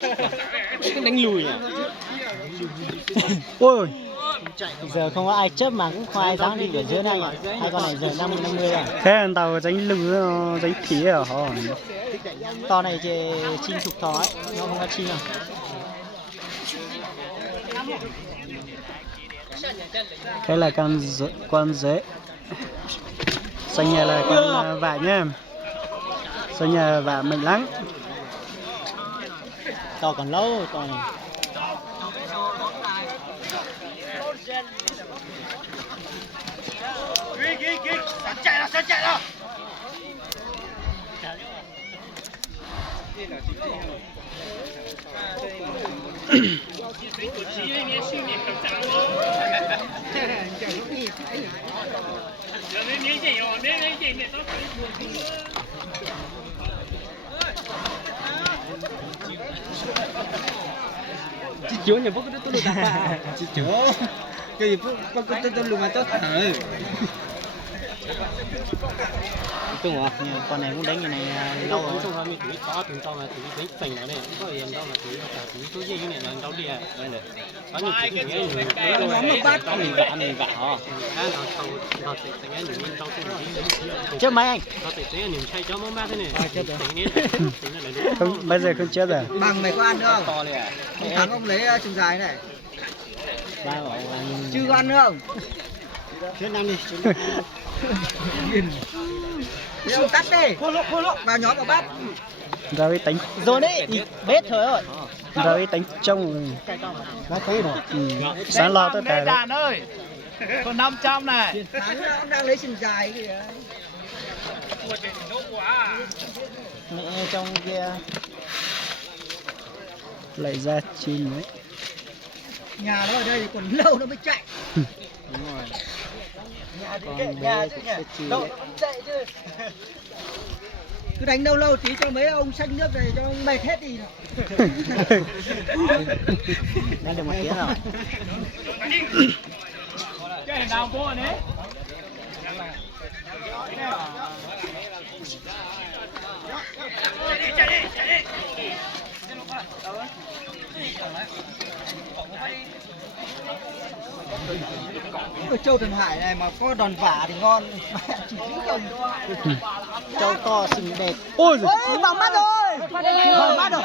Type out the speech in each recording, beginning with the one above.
Đánh lùi à? Ôi, giờ không có ai chớp mà cũng không ai dám đi ở dưới này nhỉ? Hai con này giờ 50 rồi. Thế tàu đánh lùi đánh phí à hả? To này chỉ chim trục thỏ ấy, nó không có chim à? Cái là con dế. Xanh nhà là con vả nha. Xanh nhà vả mạnh lắm. To còn lâu to này. Sẵn chạy nào. Chị chúa nhà bố cái tôi được à? Chị chúa cái gì bố tôi lùm mà tốt hả? Chung à, con này cũng đánh như này lâu rồi. Trong mình tuổi to thường to mà tuổi đánh phành nó này, có gì đâu mà tuổi tuổi gì như này là đâu đi à? Đây này. Có những cái nghe Nó một bát Ăn mình vả hả? nó sẽ nghe những mình trong cái Chớp máy anh. nó sẽ thấy những chai cho mama thế này. Không, bây giờ không chết rồi. bằng mày có ăn nữa không? To này à? Ông Thắng ông lấy trứng dài này. Ba bảo là Chưa có ăn nữa không? chuyến ăn đi. Thế ông tắt đi. Vào nhóm vào bát. Ra với đánh, Rồi đấy, bết thôi rồi. ra với đánh trong. Bác thấy rồi. Sáng lo tất cả. Đàn ơi, còn 500 này. Thắng ông đang lấy trứng dài kìa. Mẹ trong kia. Lại ra chim đấy. Nhà nó ở đây thì còn lâu nó mới chạy. Đúng rồi. Nhà chứ nhỉ? Đâu nó vẫn chạy chứ. Cứ đánh lâu lâu tí cho mấy ông xanh nước này cho ông mệt hết đi nào. Đang được một tiếng rồi. Cái nào bố đấy. Ở Châu Thần Hải này mà có đòn vả thì ngon. Chỉ giữ đồng thôi. Trâu to xinh đẹp. Ôi giời. Ôi, vào mắt rồi. Vào mắt rồi.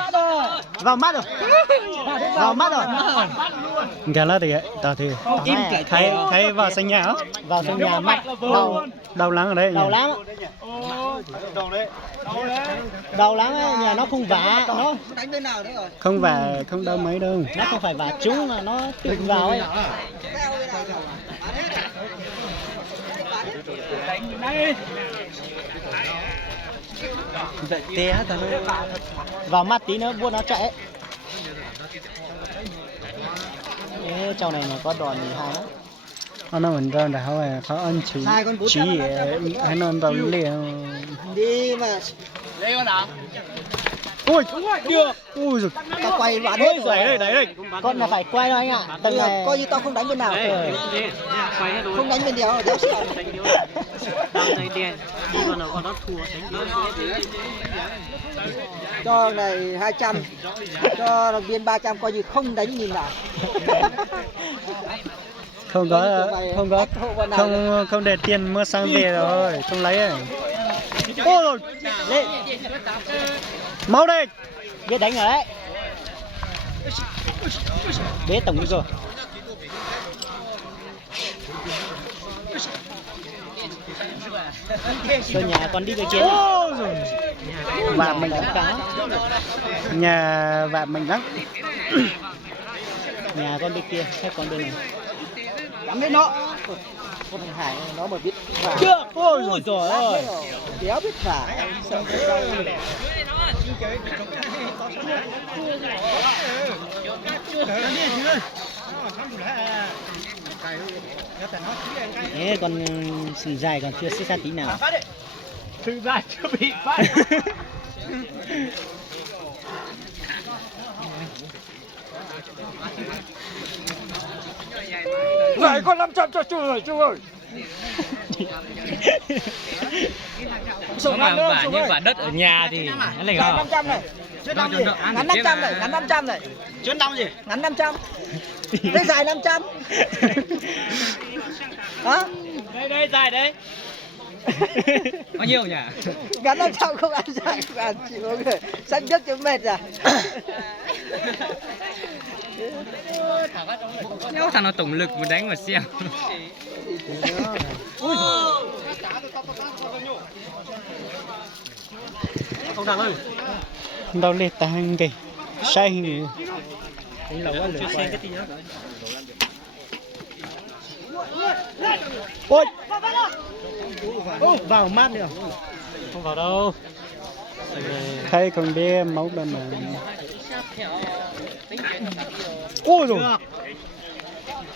Vào mắt rồi. Vào mắt rồi. Gà lá thì tao thì thấy vào xanh nhà á. Vào trong nhà mắt Đau lắm ở đây. đau lắm. Đau lắm ấy, nhà nó không vả, nó Đánh bên nào đấy rồi? Không vả không đau mấy đâu. nó không phải vả trúng mà nó tự vào ấy. Beo bên nào rồi? Bán hết à? Đánh đây. Té tao vào mắt tí nữa buôn nó chạy ấy. Ê, trâu này mà có đòn thì hay lắm. Nó mình ra đảo à, có anh chú Hai con bút chỉ hay nó vào liền. Đi mà Đây con nào? Ui, chưa. Ui giời. tao quay bạn hết rồi. Đấy. Con là phải quay đâu anh ạ. Tầng này Coi như tao không đánh bên nào. Không đánh bên đéo, đéo sợ. Cho này 200, cho đồng viên 300 coi như không đánh nhìn nào. Không để tiền mua xăng về rồi, không lấy rồi. Ôi rồi. lên Mau đây. biết đánh rồi đấy. Bế tổng nguy cơ. Rồi nhà con đi cái kia. Ôi rồi. Và mình cũng cá. Nhà vạn mình lắm. Nhà con bên kia, hay con bên này. Cắm đến nó. Con thằng Hải nó mà biết phả. Chưa. Ôi rồi ơi. Đéo biết phả. Sợ cái đau. Thế con sừng dài còn chưa xích ra tí nào. Thực ra chưa bị bắt. Giải con 500 cho chú ơi. Nó mà vả như vả đất ở nhà thì nó lại gò. 500 này. Chuyến năm gì? Ngắn 500 này, ngắn 500 này. Chuyến năm gì? Ngắn 500. Đây dài 500. Hả? Đây dài đấy. Bao nhiêu nhỉ? Ngắn 500 không ăn dài, không ăn chịu người. Xanh nước chứ mệt à. Nếu thằng nó tổng lực mà đánh mà xem. Ông Thằng ơi. Đâu lên tăng kì. Say người. Chưa xem cái tin nhá. Ôi. Vào mát nữa. Không vào đâu. Thấy còn bé máu bên mà. Ôi rồi.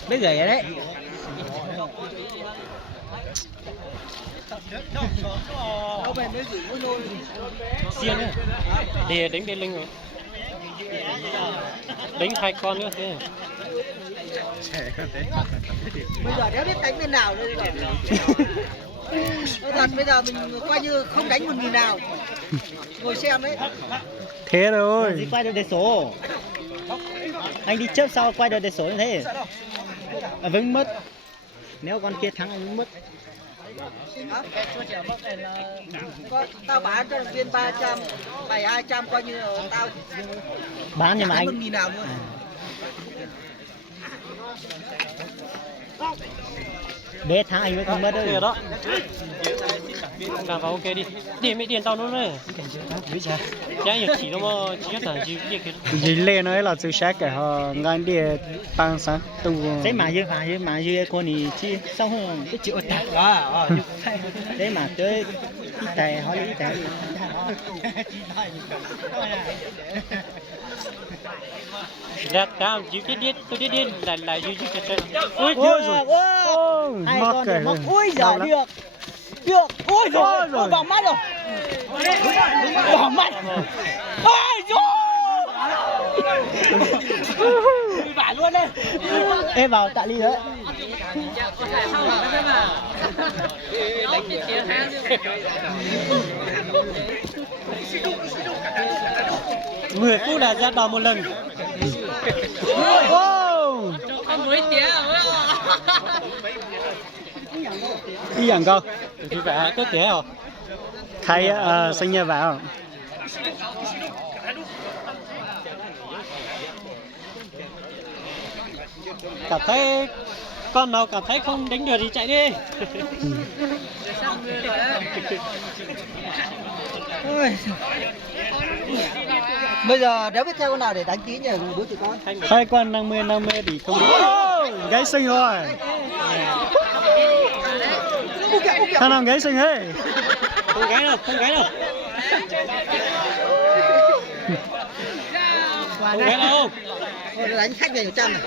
Bây giờ đấy. Xiên nhá. Để đánh bên linh rồi. Đánh 2 con nữa thế. Bây giờ đéo biết đánh bên nào nữa. Nói thật bây giờ mình coi như không đánh một nghìn nào. Ngồi xem đấy. Thế rồi. Gì quay được đề số. Anh đi chớp sau quay được đề số như thế. Vững mất. Nếu con kia thắng anh vững mất. Tao bán cho đồng viên 300, mày 200 coi như là tao Bán nhưng mà đánh anh 1.000 nào nữa. bé thắng anh mới không mất Kìa đâu. đó. Làm vào ok đi. Điện mẹ điện tao nó này. Giá nhiều chỉ đâu mà chỉ có thằng chỉ việc cái. Dì lên nói là sự sát cái họ ngang đi bằng sáng tung. Thế mà như con này chi xong không cái chịu tạt đó. Thế mà tới tài hỏi ít tài. Đặt cam chỉ cái điết tôi điết là duy cái chân. Ôi rồi. Hai con được móc. Ui giời được. Được. Ôi rồi. Ôi vào mắt rồi. Vào mắt. Ôi rồi. Vả luôn đây. Ê vào tạ ly đấy. Mười phút là ra đò một lần. Ý dạng câu. Thì phải tốt thế hả? Khai sinh nhật vào. Cảm thấy con nào cảm thấy không đánh được thì chạy đi. Ôi. Bây giờ nếu biết theo con nào để đánh tí nhỉ bố chị con. Hai con 50 thì không đúng. Gái sinh rồi. Thằng nào gái sinh ấy. Không gái đâu, không gái đâu. Không gái đâu. Thôi đánh khách về 100 này.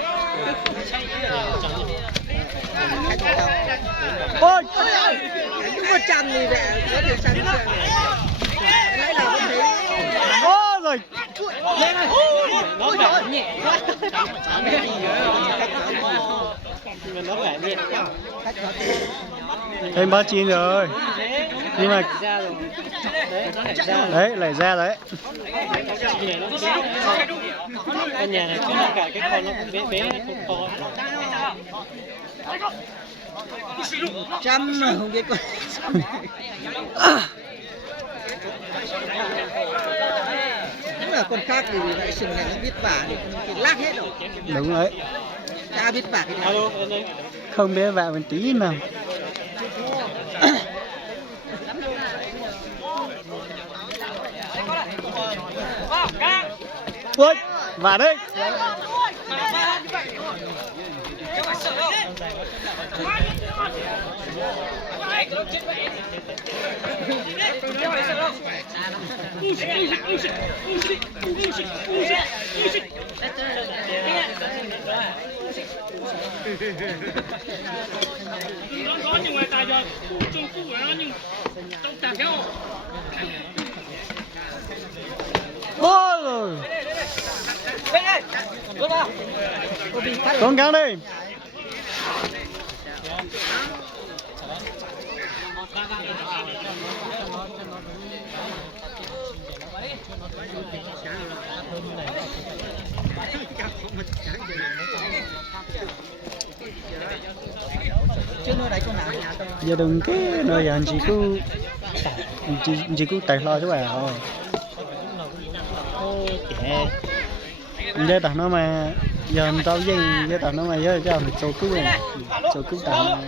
Ôi. Đánh 100 thì về có thể sang lấy là không thế. Ôi rồi. Nó gãi nhẹ. Nó gãi nhẹ. Thêm 39 rồi. Nhưng mà đấy lại ra đấy. Căn nhà này chứ là cả cái con nó cũng bé bé không to. 100 mà không biết con. Nếu là con khác thì lại sừng này nó biết vả thì lác hết rồi. Đúng đấy. Cha biết vả cái này. Alo, anh ơi. Không biết vào một tí nào. Ôi, vào đây. Có nhiều người tài rồi, trong khu của nó nhưng trong tạc nhau. Ôi rồi. Con gắng đi. Chứ nó đánh con nào giờ đừng cái nơi giờ chỉ cứ tài lo chứ bà giờ tao nó mà giờ tao dây giờ tao nó mà giờ cho mình cho cứu tao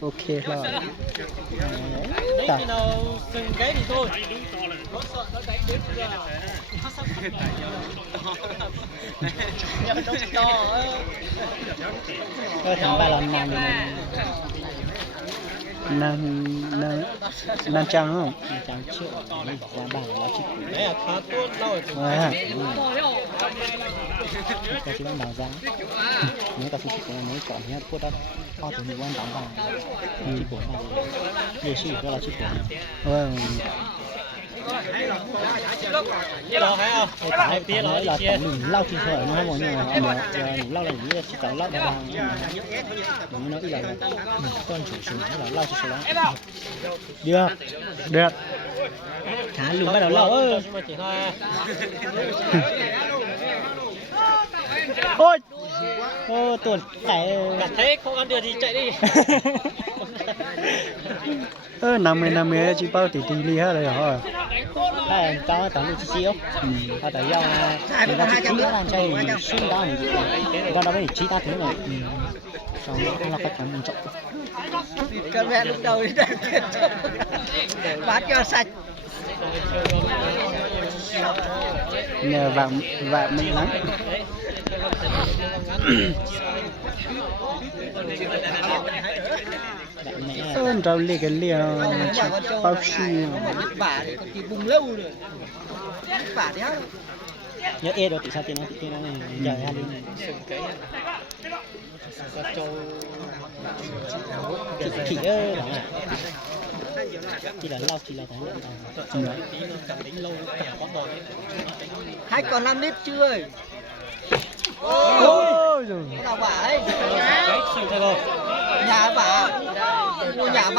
ok rồi tao sừng cái thì thôi. thằng ba lần nam trang không trang triệu giá bàn nó chỉ Đấy là khá tốt đâu rồi hả ta chỉ đang đào giá nếu ta chỉ mới chọn nhé cô đó kho từ nhiều quan đóng vào chỉ của này nhiều sự đó là chỉ của Đó hay không? tại vì nói là tổng mình lau chỉ khởi nó không có nhiều mà lau là chỉ cần lau đàng hoàng nó ít là con chủ súng là lau chỉ số được được thả lùm bắt đầu lau ôi ô tuần phải cảm thấy không ăn được thì chạy đi. 50 chỉ bao tỷ ly hết rồi hả? Cái cho tao được xíu. Tao phải giao người ta chỉ làm chơi xuyên đó thì tao đâu phải chỉ ta thế này. Xong nó là chắc chắn mình chọn. Con mẹ lúc đầu đi đem tiền cho bán cho sạch. Nhờ vạ mình lắm. Ơn rau lì cái liều bao xì vả để còn kịp bùng lâu rồi vả đéo nhớ e rồi tại sao tiền nó này giờ ra đi chỉ ơ đó chỉ là lau chỉ là thấy hai còn 5 lít chưa ơi ôi rồi nào bà ấy nhà bà mua nhà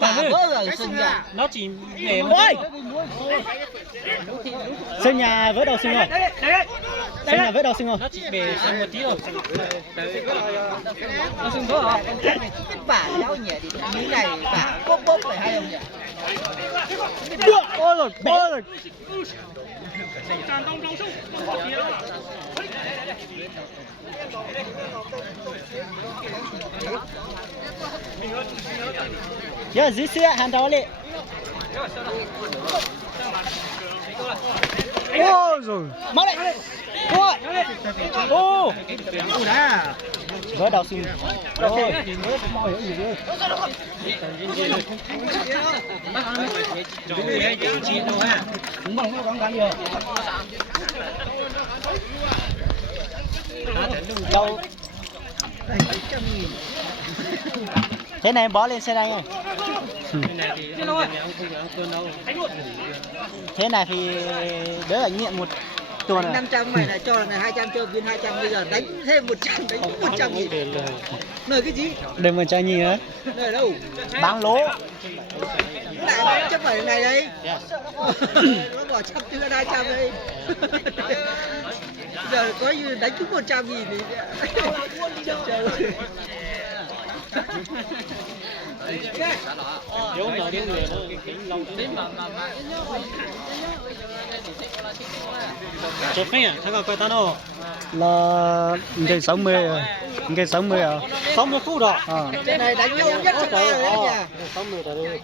bà vỡ rồi sừng rồi Nó chỉ để ôi sân nhà vỡ đầu sưng rồi sân nhà vỡ đầu sưng rồi nó chỉ bể sang một tí rồi. nó sừng vỡ hả biết bà đéo nhỉ thì như này bà bốp bốp phải hay không nhỉ ôi rồi ôi rồi giờ dưới xe hàng đó lệ ôi rồi mau lại ôi ô vỡ đầu xương ôi mau hiểu gì nữa cũng bằng nó quán được đâu thế này bó lên xe đây này thế này thì đỡ phải nghiện một tuần rồi 500 mày lại cho là này 200 cho viên 200 bây giờ đánh thêm 100 đánh 100 gì nơi cái gì đừng mà cho nhiều nữa nơi đâu bán lỗ lại chắc phải này đây nó bỏ 100 chưa 200 đây giờ có như đánh cứ 100 gì thì trời Yếu nào đi người nó tính lâu đến mà chụp phim à? Thằng nào coi tao đâu? là cái 60 rồi cái 60 à 60 phút rồi. cái này đánh lâu nhất trong đời đấy nhỉ 60 rồi.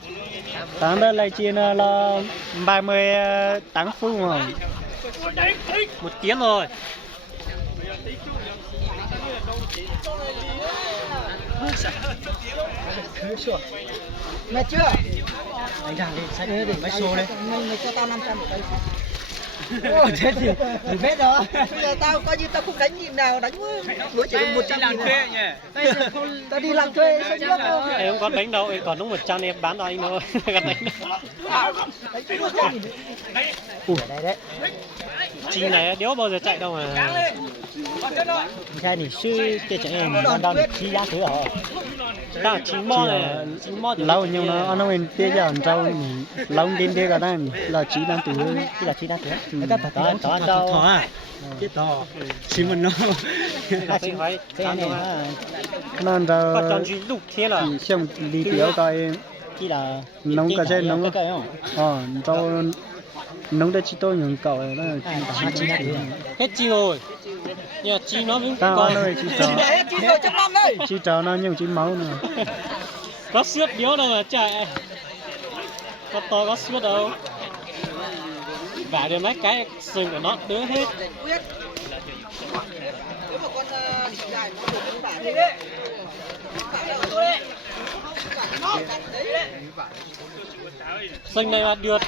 tháng đó lại chia là 38 phút mà 1 tiếng rồi. mệt chưa đánh thẳng đi sách nữa để máy xô đây mày cho tao 500 một cây ôi thế thì biết rồi bây giờ tao coi như tao không đánh gì nào đánh mới chỉ được 100 nghìn thôi tao đi làm thuê sân nước đâu Em không có đánh đâu, em còn đúng 100 em bán cho anh thôi. Gần đánh đâu. đánh 100 nghìn ủa đây đấy Chi này đéo bao giờ chạy đâu mà. Cái này sư cái chuyện em đang đang chi giá thứ hả? Ta chín mo này, chín mo thì Lâu nhưng nó bên kia giờ trâu lâu đến đây cả đây là chỉ đang từ chỉ là chỉ đang từ người ta tỏ trâu à chết to chỉ mình nó là sinh phải cái này có nó trâu chọn gì lúc thế là xong đi tiểu coi chỉ là nông cả trên nông cái trâu nông đây chỉ tôi những cậu nó chỉ hết chi rồi. Nhà chi nó vẫn ta còn nói chỉ trâu nó nhưng chỉ máu nữa. có suốt điếu đâu mà chạy. Có to có suốt đâu. Vả được mấy cái sừng của nó đứa hết. Sừng này mà được.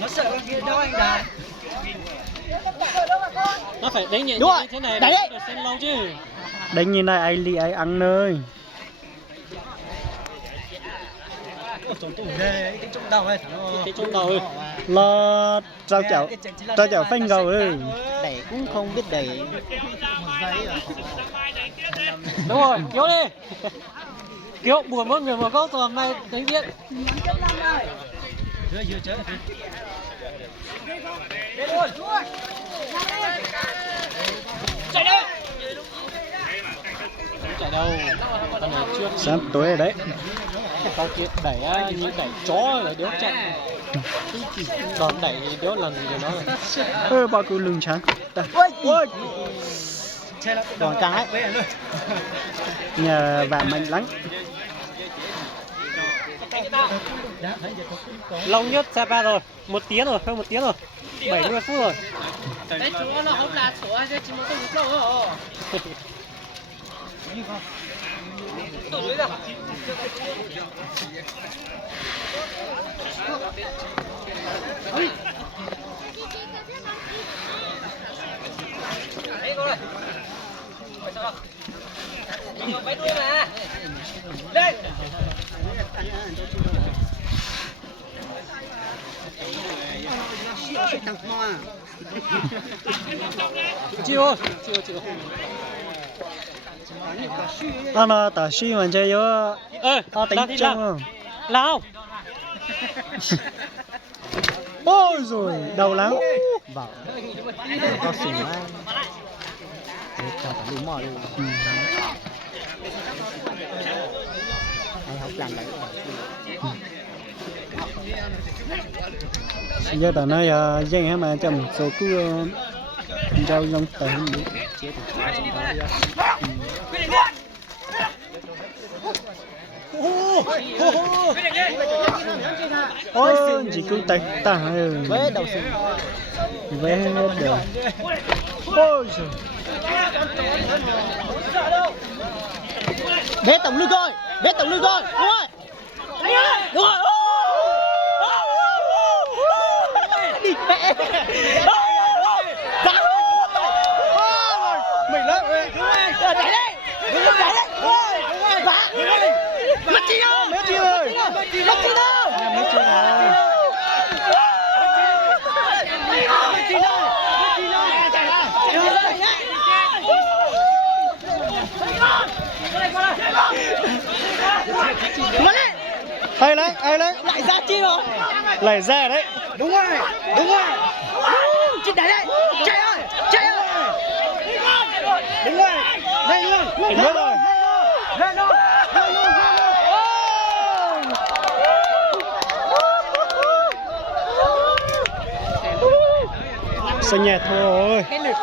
nó sợ con kia đâu anh đạt Nó phải đánh nhẹ nhàng như thế này để được xem lâu chứ. Đánh như này ai li ai ăn nơi. cái trung đầu ấy Cái trong đầu Lo trao chảo phanh gầu ơi. Đẩy cũng không biết đẩy. đúng rồi, kéo đi. Kéo buồn mỗi người một góc rồi mày đánh biết. chạy đi. Không chạy đâu. Con này chưa. Sáng tối rồi đấy. Con kia đẩy như đẩy chó là đéo chạy. Đòn đẩy thì đéo lần gì của nó. Bao cú lưng trắng. ôi Đòn cái. Nhà vả mạnh lắm. Lâu nhất Sapa rồi, 1 tiếng rồi, hơn 1 tiếng rồi, 70 phút rồi. Đấy chỗ nó không là chỗ ai chỉ một cái lúc lâu rồi. Tôi dưới ra. Đấy rồi. Phải sao đâu? Mấy đuôi mà. Lên. Chịu. Nó tao suy mà chơi vô. Tao tính trong không? Lao. Ôi rồi đầu lắm. Bảo có sừng á. Cho phải đúng mò đi. Ai học làm đấy. Giờ tao nói danh hả mà trong số cứ rau rong tỏi nữa. Ôi chỉ cứ tay ta Với đầu sừng. vé hết rồi. Ôi trời. Bế tổng lưng coi. Bế tổng lưng coi. Đúng rồi. Đúng rồi. Đi mẹ. Mình lắm. Đẩy đi. Đẩy đi. Vả. Mất chi đâu. Mất chi rồi. Mất chi đâu. Mất chi rồi. Hay đấy. Lại ra chi rồi. Lại ra đấy. đúng rồi Chị đẩy đây. Chạy ơi. đúng rồi đây luôn Mình hết rồi. lên luôn Xanh nhạt thôi. Cái lực.